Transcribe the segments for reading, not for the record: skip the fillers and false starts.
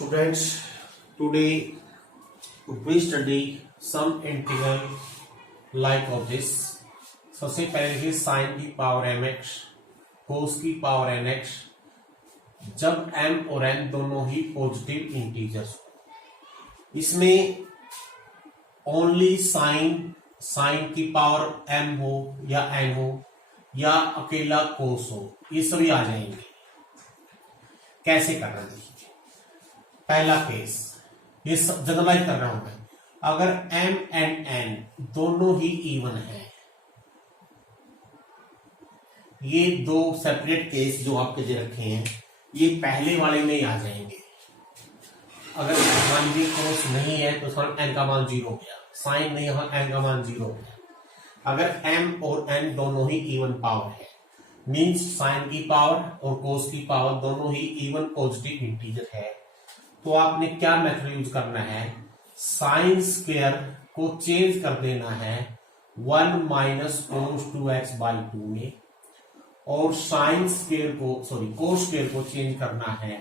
Students, today we study some integral like of this. सबसे पहले है साइन की पावर mx, कोस की पावर nx, जब m और n दोनों ही पॉजिटिव इंटीजर्स हो। इसमें ओनली साइन की पावर m हो या n हो या अकेला कोस हो, ये सभी आ जाएंगे। कैसे करना देखिए। पहला केस, ये जनरलाइज कर रहा हूं मैं। अगर m एंड n दोनों ही इवन है, ये दो सेपरेट केस जो आपके दे रखे हैं, ये पहले वाले में ही आ जाएंगे। अगर मान लीजिए कोस नहीं है तो n का मान 0 हो गया, साइन नहीं है n का मान 0 हो गया। अगर m और n दोनों ही इवन पावर है, मींस साइन की पावर और कोस की पावर दोनों ही इवन पॉजिटिव इंटीजर है, तो आपने क्या मेथड यूज करना है, साइन स्क्वायर को चेंज कर देना है 1 माइनस कोस 2x बाई 2 में, और साइन स्क्वायर को कोस स्क्वायर को चेंज करना है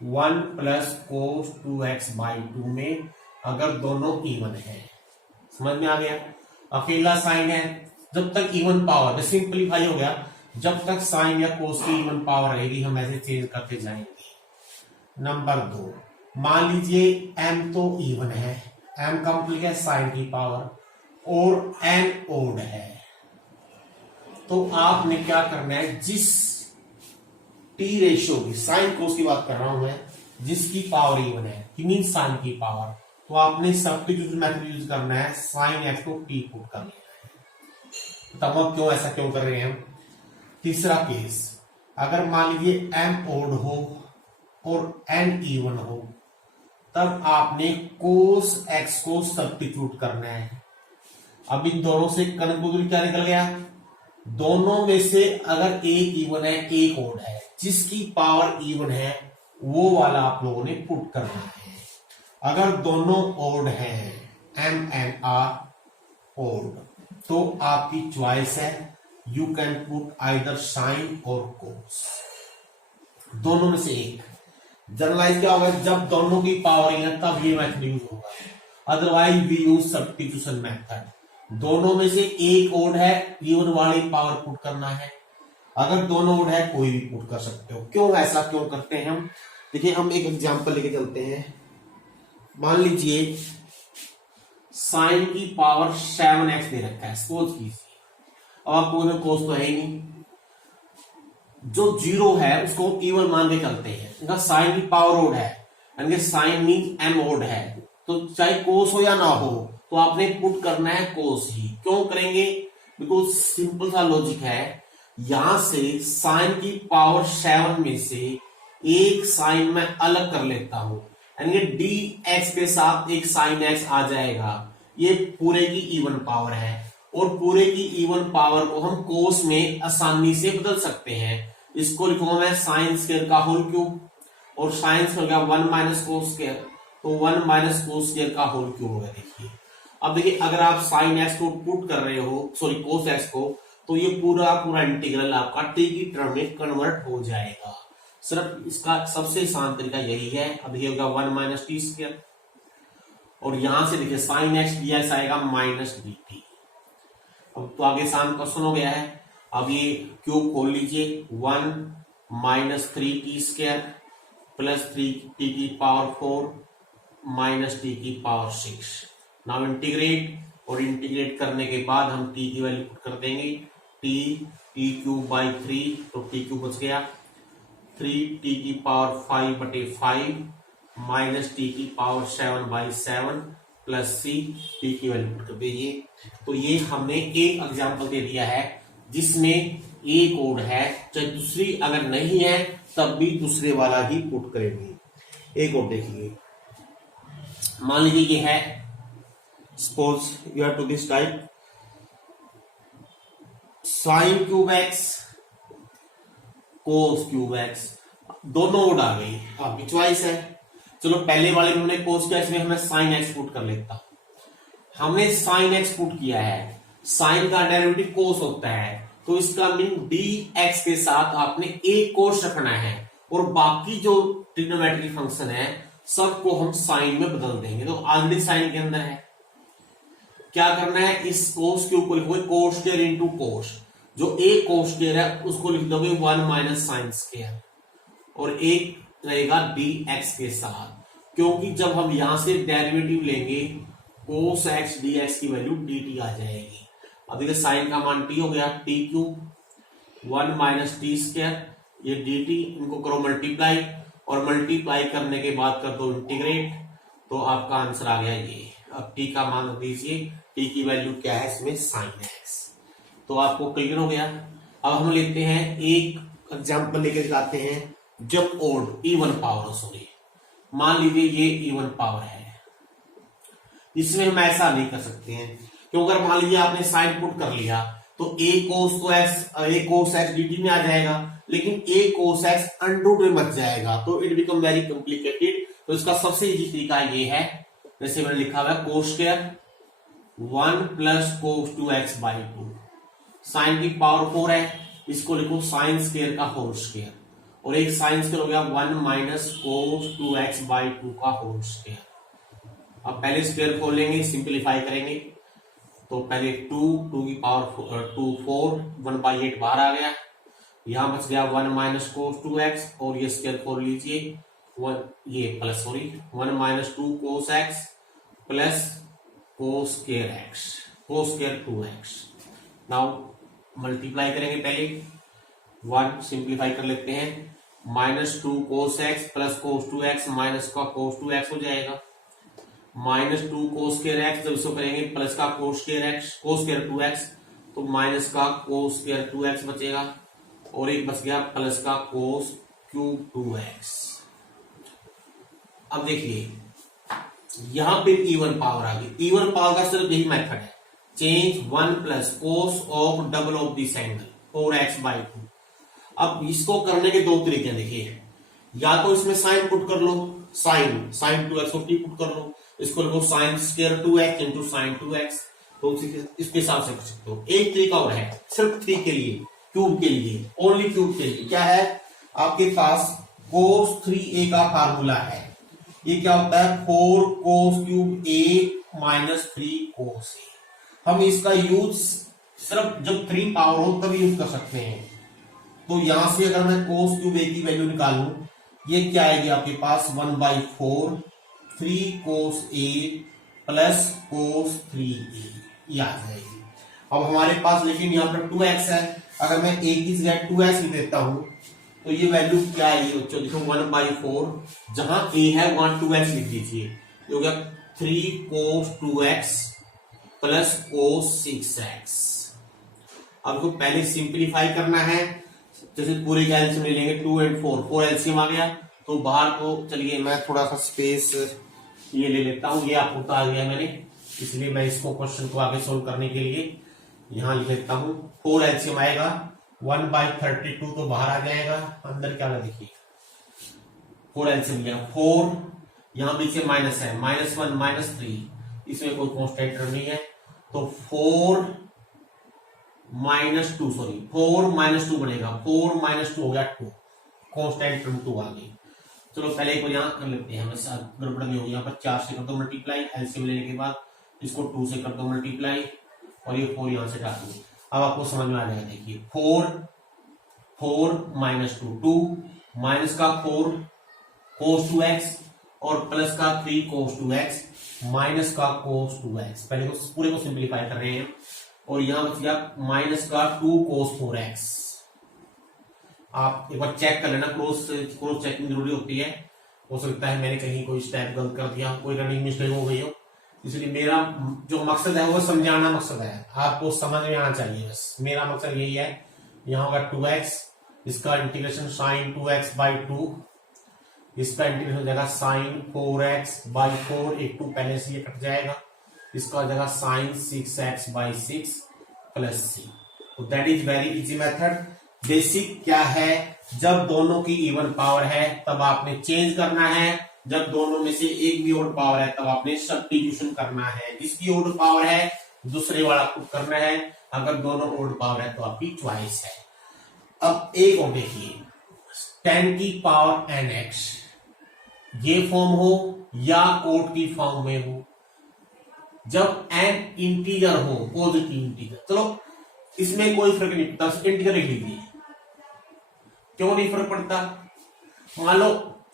1 प्लस कोस 2x बाई 2 में, अगर दोनों इवन है। समझ में आ गया। अकेला साइन है, जब तक इवन पावर सिंपलीफाई हो गया, जब तक साइन या कोस की इवन पावर रहेगी हम ऐसे चेंज करते जाएंगे। नंबर 2, मान लीजिए m तो इवन है, m का मतलब है साइन की पावर और n ओड है, तो आपने क्या करना है, जिस t रेशियो की, साइन कोस की बात कर रहा हूं मैं, जिसकी पावर इवन है, मीन साइन की पावर, तो आपने सब्स्टिट्यूशन मेथड यूज करना है, साइन x को t पुट कर लेना है। तब हम ऐसा क्यों कर रहे हैं हम। तीसरा केस, अगर मान लीजिए m ओड हो और n इवन हो, तब आपने कोस x को सब्स्टिट्यूट करना है। अब इन दोनों से कंक्लूजन क्या निकल गया, दोनों में से अगर एक इवन है एक ओड है, जिसकी पावर इवन है वो वाला आप लोगों ने पुट करना है। अगर दोनों ओड हैं, m एंड r ओड, तो आपकी चॉइस है, you can put either sine और कोस, दोनों में से एक। जनरलाइज क्या होगा, जब दोनों की पावर है तब ये मेथड यूज होगा, otherwise we use substitution method. दोनों में से एक ओड है, इवन वाली पावर पुट करना है। अगर दोनों ओड है कोई भी पुट कर सकते हो। क्यों ऐसा क्यों करते हैं हम, देखिए हम एक एग्जांपल लेके चलते हैं। मान लीजिए साइन की पावर 7x दे रखा है, सपोज कीजिए। अब आपको कोस तो है ही नहीं, जो 0 है उसको इवन मान के चलते हैं। इनका साइन की पावर ओड है, यानी साइन मीन m ओड है, तो चाहे कोस हो या ना हो, तो आपने पुट करना है कोस ही। क्यों करेंगे, बिकॉज सिंपल सा लॉजिक है, यहां से साइन की पावर 7 में से एक साइन मैं अलग कर लेता हूं, यानी dx के साथ एक साइन x आ जाएगा। ये पूरे की इवन पावर है, और पूरे की इवन पावर को हम कोस में आसानी से बदल सकते हैं। इसको लिखूंगा मैं साइन स्क्वायर का होल क्यूब, और साइन स्क्वायर का 1 माइनस कोस स्क्वायर, तो 1 माइनस कोस स्क्वायर का होल क्यूब होगा। देखिए अब देखिए, अगर आप साइन एक्स को पुट कर रहे हो, कोस एक्स को, तो ये पूरा इंटीग्रल आपका टी की टर्म में कन्वर्ट हो जाएगा। सिर्फ इसका सबसे आसान तरीका यही है। अब ये होगा 1 माइनस टी स्क्वायर, और यहां से देखिए साइन एक्स ds आएगा माइनस डी टी। अब तो आगे आसान क्वेश्चन हो गया है। अब ये क्यूब खोल लीजिए, 1 minus 3t square plus 3t की पावर 4 माइनस t की पावर 6। नाउ इंटीग्रेट, और इंटीग्रेट करने के बाद हम t की वैल्यू पुट कर देंगे, t क्यूब बाई 3, तो t क्यूब बच गया, 3t की पावर 5/5 माइनस t की पावर 7/7 प्लस c, t की वैल्यू पुट कर दीजिए। तो ये हमने एक एग्जांपल दे दिया है जिसमें एक ओड है, चाहे दूसरी अगर नहीं है तब भी दूसरे वाला ही पुट करेंगे। एक और देखिए, मान लीजिए ये है, suppose you have to this type, sine cube x cos cube x, दोनों ओड आ गई, आपकी चॉइस है। चलो पहले वाले में हमने कोस किया, इसमें हमें साइन एक्स पुट कर लेता हूं। हमने साइन एक्स पुट किया है, साइन का डेरिवेटिव कोस होता है, तो इसका मीन dx के साथ आपने एक कोस रखना है, और बाकी जो ट्रिग्नोमेट्री फंक्शन है सबको हम साइन में बदल देंगे। तो ऑलरेडी साइन के अंदर है, क्या करना है, इस कोस के ऊपर लिखोगे कोस स्क्वायर इंटू कोस, जो एक कोस स्क्वायर है उसको लिख दोगे 1 माइनस साइन स्क्वायर, और एक रहेगा dx के साथ, क्योंकि जब हम यहां से डेरिवेटिव लेंगे cos x dx की वैल्यू dt आ जाएगी। अब देखिए साइन का मान t हो गया, t cube 1 minus T square, ये dt, इनको करो मल्टीप्लाई, और मल्टीप्लाई करने के बाद कर दो इंटीग्रेट, तो आपका आंसर आ गया ये। अब t का मान रख दीजिए, t की वैल्यू क्या है इसमें, साइन x। तो आपको क्लियर हो गया। अब हम लेते हैं एक एग्जांपल लेके दिखाते हैं, जब ओड इवन पावर, सॉरी मान लीजिए ये इवन पावर है, इसमें हम ऐसा नहीं कर सकते हैं, क्योंकि अगर मान लीजिए आपने साइन पुट कर लिया तो a cos x dt में आ जाएगा, लेकिन a cos x अंडरूट में मच जाएगा, तो इट बिकम वेरी कॉम्प्लिकेटेड। तो इसका सबसे इजी तरीका ये है, जैसे मैंने लिखा हुआ है cos square 1 plus cos 2x by 2, sine की पावर 4 है, इसको लिखो साइन स्क्वायर का होल स्क्वायर, और एक साइन स्क्वायर हो गया 1 माइनस cos 2x बाई 2 का होल स्क्वायर। अब पहले स्क्वायर खोलेंगे, सिंप्लीफाई करेंगे, तो पहले 2 की पावर 2 4, 1 बाई 8 बाहर आ गया, यहां बच गया 1 माइनस cos 2x, और ये स्क्वायर खोल लीजिए, 1 minus 2 cos x plus cos square x, cos square 2x। Now multiply करेंगे, पहले 1 सिंप्लीफाई कर लेते हैं, minus 2 cos x plus cos 2x, minus का cos 2x हो जाएगा, माइनस 2 cos स्क्वायर x, जब इसको करेंगे प्लस का cos स्क्वायर 2x, तो माइनस का cos स्क्वायर 2x बचेगा, और एक बच गया प्लस का cos क्यूब 2x। अब देखिए यहां पे इवन पावर आ गई, इवन पावर का सिर्फ यही मेथड है, change 1 plus cos of double of this angle 4x by 2। अब इसको करने के दो तरीके हैं, देखिए या तो इसमें साइन पुट कर लो, साइन 2x को टी पुट कर लो, इसको लिखो sine square 2x into sine 2x, तो इसके हिसाब से कर सकते हो। एक तरीका और है सिर्फ 3 के लिए, क्यूब के लिए, ओनली क्यूब के लिए, क्या है, आपके पास cos 3a का फार्मूला है, ये क्या होता है 4 cos cube a minus 3 cos a। हम इसका यूज सिर्फ जब 3 पावर हो तब यूज कर सकते हैं। तो यहां से अगर मैं cos क्यूब a की वैल्यू निकालूं, ये क्या आएगी आपके पास 1/4 3 cos a plus cos 3a, ये आ जाएगी। अब हमारे पास लेकिन यहाँ पर 2x है, अगर मैं a की जगह 2x लिख देता हूं तो ये वैल्यू क्या आएगी बच्चों, देखो 1/4, जहां a है वहां 2x लिख दीजिए, ये हो गया 3 cos 2x plus cos 6x। अब को पहले सिंप्लीफाई करना है, जैसे पूरे का एलसीएम ले लेंगे 2 और 4 एलसीएम आ गया, तो बाहर को चलिए मैं थोड़ा सा स्पेस ये ले लेता हूं, ये आपको उतार दिया मैंने, इसलिए मैं इसको क्वेश्चन को आगे सोल्व करने के लिए यहां लिख लेता हूं। 4 एलसीएम आएगा 1/32, तो बाहर आ जाएगा, अंदर क्या ना देखिए 4 एलसीएम लिया 4, यहां बीच में माइनस है, -1 -3, इसमें कोई कांस्टेंट टर्म नहीं है, तो 4 -2 बनेगा, 4 -2 हो गया 2, कांस्टेंट टर्म 2 आ गई। चलो पहले एक बार यहां कर लेते हैं, हमें गड़बड़ नहीं होगी, यहाँ पर 4 से कर दो मल्टीप्लाई, एलसीएम लेने के बाद इसको 2 से कर दो मल्टीप्लाई, और ये 4 यहां से काट दो। अब आपको समझ में आ जाएगा, देखिए 4 -2 2, माइनस का 4 cos 2x और प्लस का 3 cos 2x माइनस का cos 2x, पहले को पूरे को सिंप्लीफाई कर रहे हैं, और यहां बच गया माइनस का 2 cos 4x। आप एक बार चेक कर लेना, क्रॉस चेकिंग जरूरी होती है, हो सकता है मैंने कहीं कोई स्टेप गलत कर दिया, कोई रनिंग मिस्टेक हो गई हो, इसलिए मेरा जो मकसद है वो समझाना मकसद है, आपको समझ में आना चाहिए, बस मेरा मकसद यही है। यहाँ होगा 2x, इसका इंटीग्रेशन साइन 2x बाई 2, इसका इंटीग्रेशन हो जाएगा साइन 4x बाई 4, एक 2 पहले से ये कट जाएगा, इसका हो जाएगा sine 6x by 6 plus c। तो that is very easy method. Basic क्या है, जब दोनों की इवन पावर है तब आपने चेंज करना है, जब दोनों में से एक भी ओड पावर है तब आपने सब्स्टिट्यूशन करना है, जिसकी ओड पावर है दूसरे वाला पुट करना है, अगर दोनों ओड पावर है तो आपकी चॉइस है। अब एक और देखिए, 10 की पावर nx ये फॉर्म हो या कोट की फॉर्म में हो, जब n इंटीजर हो, पॉजिटिव इंटीजर, चलो इसमें कोई फर्क नहीं पड़ता, इंटीजर लिख लीजिए। क्यों नहीं फर्क पड़ता? मान लो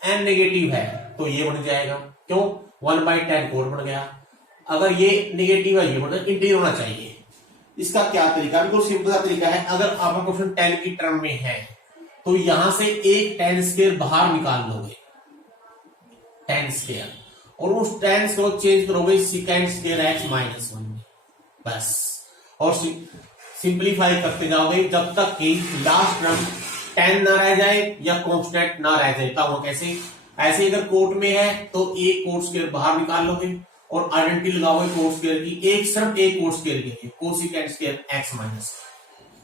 n नेगेटिव है तो ये बन जाएगा, क्यों? 1/10 कोट बन गया। अगर ये नेगेटिव है, ये मतलब इंटीजर होना चाहिए। इसका क्या तरीका? बिल्कुल सिंपल सा तरीका है। अगर आपका क्वेश्चन 10 की टर्म में है तो यहां से एक 10 स्क्वायर बाहर निकाल लोगे, 10 स्क्वायर, और उस 10 को चेंज करोगे सेकेंड स्क्वायर x -1 में, बस। और सिंप्लीफाई करते जाओगे जब तक कि लास्ट टर्म 10 ना रह जाए या कांस्टेंट ना रह जाए। तब वो कैसे? ऐसे अगर कोट में है तो एक कोट स्क्वायर बाहर निकाल लोगे और आइडेंटिटी लगाओगे कोट स्क्वायर की, एक सिर्फ एक कोट स्क्वायर के लिए, कोसेकेंट स्क्वायर x माइनस,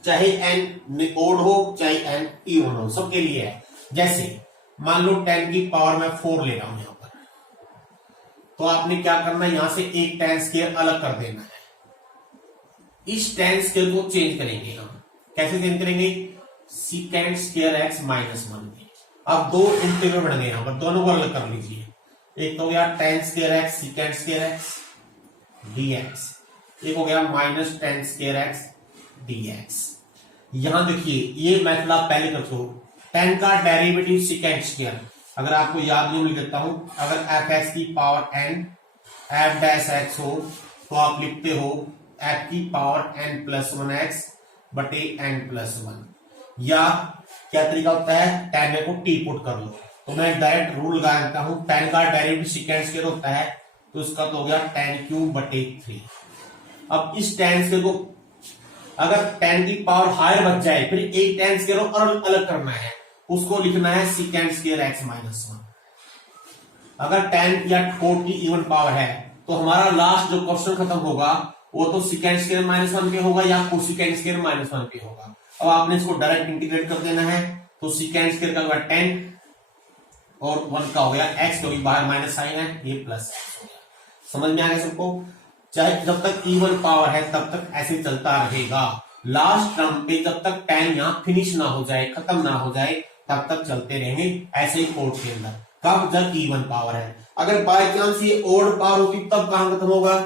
चाहे n ओड हो चाहे n इवन हो, सबके लिए है। जैसे मान लो 10 की पावर में 4 ले रहा हूं यहां पर, तो आपने क्या करना है, यहां से एक 10 स्क्वायर अलग कर देना है। इस 10 स्क्वायर को चेंज करेंगे हम, कैसे चेंज करेंगे? सेकेंड स्क्वायर x -1 में। अब दो इंटीग्रल बन गए यहां पर, दोनों को अलग कर लीजिए। एक तो हो गया 10 square x second square x dx, एक हो गया -10 स्क्वायर x dx। यहां देखिए ये मैथड आप पहले कर दो। 10 का डेरिवेटिव सेकेंड स्क्वायर, अगर आपको याद नहीं, लिख देता हूं। अगर f(x) की पावर n f' हो तो आप लिखते हो f की पावर n+1x बटे n+1, या क्या तरीका होता है, 10 को टी पुट कर लो। तो मैं डायरेक्ट रूल लगा देता हूं, 10 का डेरिवेटिव सेकेंड स्क्वायर होता है तो इसका तो हो गया 10³ बटे 3। अब इस 10 स्क्वायर को अगर 10 की पावर हायर बच जाए, फिर एक 10 स्क्वायर और अलग करना है, उसको लिखना है सेकेंड स्क्वायर x -1। अगर 10 या कोट की इवन पावर है तो हमारा लास्ट जो क्वेश्चन खत्म होगा वो तो सेकेंड स्क्वायर -1 पे होगा या कोसेकेंड स्क्वायर -1 पे होगा। अब आपने इसको डायरेक्ट इंटीग्रेट कर देना है, तो सेकेंड स्क्वायर का होगा 10 और 1 का हो गया x, क्योंकि बाहर माइनस साइन है, ये प्लस x हो गया। समझ में आ गया सबको? चाहे जब तक इवन पावर है तब तक ऐसे चलता रहेगा। लास्ट टर्म पे जब तक 10 यहां फिनिश ना हो जाए, खत्म ना हो जाए, तब तक चलते रहेंगे ऐसे ही कोड के अंदर। कब? जब इवन पावर है। अगर बाय चांस ये ओड पावर होगी तब कहां खत्म होगा?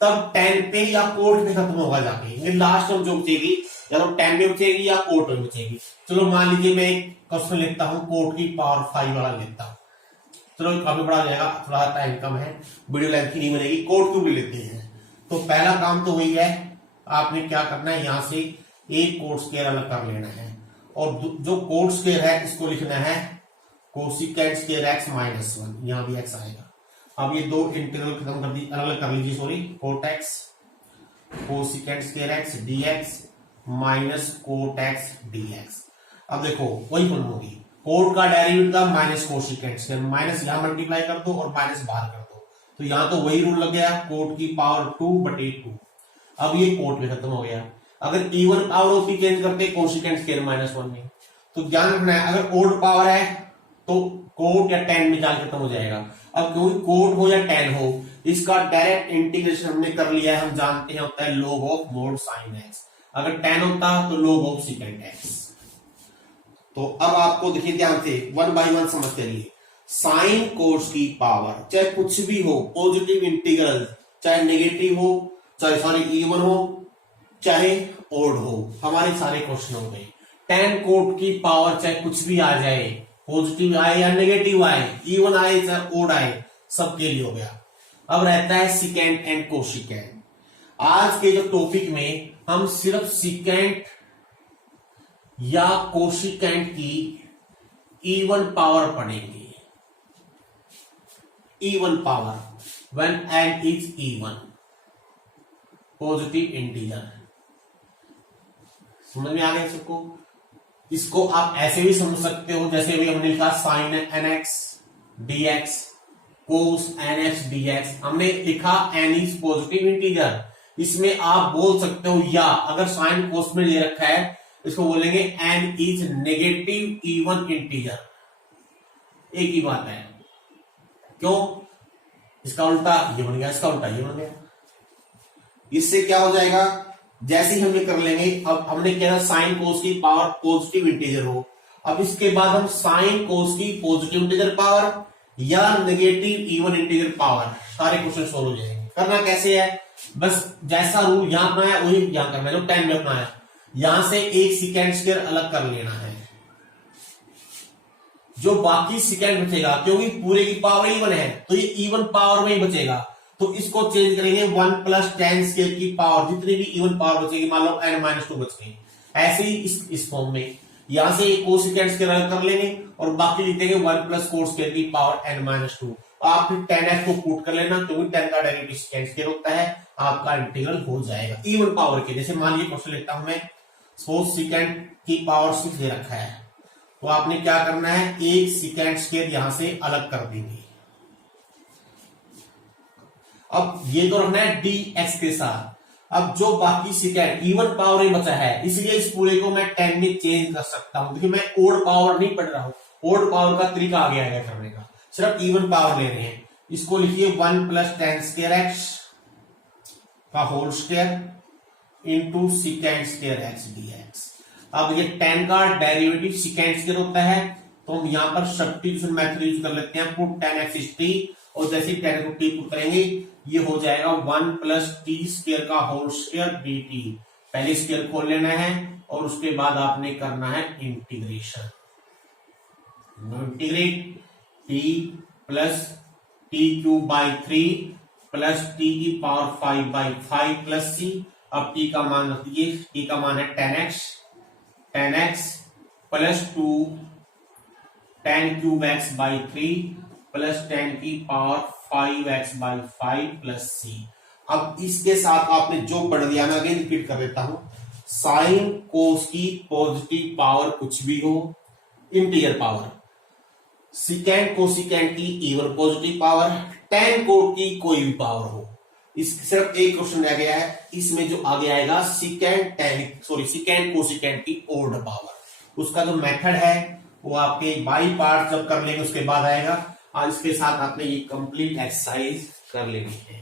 तब 10 पे या कोड पे खत्म होगा जाके। लास्ट टर्म जो बचेगी या तो 10 में बचेगी या कोड में बचेगी। चलो मान लीजिए मैं एक क्वेश्चन लिखता हूं, कोड की पावर 5 वाला लिखता हूं। चलो काफी बड़ा हो जाएगा, थोड़ा टाइम कम है, वीडियो लेंथ की नहीं बनेगी, कोड क्यों भी लेते हैं। तो पहला काम तो वही है, आपने क्या करना है, यहां से एक कोड स्क्वायर अलग कर लेना है और जो कोड स्क्वायर है इसको लिखना है कोसेकेंट स्क्वायर x -1, यहां भी x आएगा। अब ये दो इंटीग्रल खत्म कर दी, अलग कर लीजिए, sorry, cot x cosecant square x dx minus cot x dx। अब देखो वही फॉर्म होगी, कोट का डेरिवेटिव का माइनस कोसेकेंट स्क्वायर, माइनस यहां मल्टीप्लाई कर दो और माइनस बाहर कर दो, तो यहां तो वही रूल लग गया, कोट की पावर 2 बटे 2। अब ये कोट में खत्म हो गया। अगर इवन पावर होती चेंज करते कोसेकेंट स्क्वायर -1 में, तो ध्यान रखना है अगर ओड पावर है तो कोट या 10 में जाके खत्म हो जाएगा। अब क्योंकि कोट हो या 10 हो, इसका डायरेक्ट इंटीग्रेशन हमने कर लिया है, हम जानते हैं होता है log of mod sine x। अगर 10 होता तो log ऑफ सेकेंड x। तो अब आपको देखिए ध्यान से 1 बाय 1 समझते रहिए। साइन कोस की पावर चाहे कुछ भी हो, पॉजिटिव इंटीग्रल चाहे नेगेटिव हो, चाहे सॉरी इवन हो, चाहे ओड हो, हमारे सारे क्वेश्चन हो गए। 10 कोट की पावर चाहे कुछ भी आ जाए, पॉजिटिव आए या नेगेटिव आए, इवन आए चाहे ओड आए, सबके लिए हो गया। अब रहता है सिकेंड एंड कोसेकेंट। आज के जो टॉपिक में हम सिर्फ सिकेंड या कोसेकेंट की इवन पावर पढ़ेंगे। Even power when n is even, positive integer. समझ में आ गया सबको? इसको आप ऐसे भी समझ सकते हो, जैसे अभी हमने लिखा साइन nx dx, कोस nx dx, हमने लिखा n इज पॉजिटिव इंटीजर। इसमें आप बोल सकते हो, या अगर साइन कोस में ले रखा है इसको बोलेंगे n is negative even integer. एक ही बात है। क्यों? इसका उल्टा ये बन गया, इसका उल्टा ये बन गया। इससे क्या हो जाएगा, जैसे ही हमने कर लेंगे, अब हमने क्या साइन कोस की पावर पॉजिटिव इंटीजर हो, अब इसके बाद हम साइन कोस की पॉजिटिव इंटीजर पावर या नेगेटिव इवन इंटीजर पावर सारे क्वेश्चन सोल्व हो जाएंगे। करना कैसे है, बस जैसा रूल यहां अपनाया वही यहां करना है, जो 10 में अपनाया। यहां से एक सेकेंड स्क्वायर अलग कर लेना है, जो बाकी सेकेंड बचेगा, क्योंकि पूरे की पावर इवन है तो ये इवन पावर में ही बचेगा, तो इसको चेंज करेंगे 1 प्लस 10 स्क्वायर की पावर, जितनी भी इवन पावर बचेगी, मान लो n-2 बच गई। ऐसे ही इस फॉर्म में यहां से एक कोसेकेंड स्क्वायर अलग कर लेंगे और बाकी लिख देंगे 1 प्लस कोस स्क्वायर की पावर n-2। आप फिर 10x को पुट कर लेना, क्योंकि 10 का डेरिवेटिव सेकेंड स्क्वायर होता है, आपका इंटीग्रल हो जाएगा इवन पावर के। जैसे मान लीजिए क्वेश्चन लिखता हूं मैं, सपोज सेकेंड की पावर 6 दे रखा है, तो आपने क्या करना है, एक सेकेंड स्क्वायर यहां से अलग कर देंगे। अब ये तो रखना है dx के साथ। अब जो बाकी सेकेंड इवन पावर ही बचा है, इसलिए इस पूरे को मैं 10 में चेंज कर सकता हूं। देखिए मैं ओड पावर नहीं पढ़ रहा हूं, ओड पावर का तरीका आ गया करने का, सिर्फ इवन पावर ले रहे हैं। इसको लिखिए 1 प्लस 10 स्क्वायर एक्स का whole square into second square x dx। अब ये 10 का डेरिवेटिव सेकेंड स्क्वायर होता है, तो हम यहां पर सब्स्टिट्यूशन मेथड यूज कर लेते हैं, पुट 10x इज t, और जैसे 10 को t पुट करेंगे ये हो जाएगा 1 प्लस टी स्क्वायर का होल स्क्वायर dt। पहले स्क्वायर खोल लेना है और उसके बाद आपने करना है integration, integrate t plus T cube by 3 plus T की पावर 5 बाई 5 प्लस c। अब t का मान रख दीजिए, t का मान है 10x plus 2 10 cube x by 3 plus 10 की power 5x by 5 plus c। अब इसके साथ आपने जो पढ़ दिया, मैं अगेन रिपीट कर देता हूं, साइन कोस की पॉजिटिव पावर कुछ भी हो, इंटीजर पावर, सिकेंड कोसिकेंड की even positive power, ten coat की कोई भी पावर हो। इस सिर्फ एक क्वेश्चन रह गया है, इसमें जो आगे आएगा सिकेंड कोसिकेंड की ओड पावर, उसका जो मेथड है वो आपके बाई पार्ट जब कर लेंगे उसके बाद आएगा। आज इसके साथ आपने ये कंप्लीट एक्सरसाइज कर लेनी है।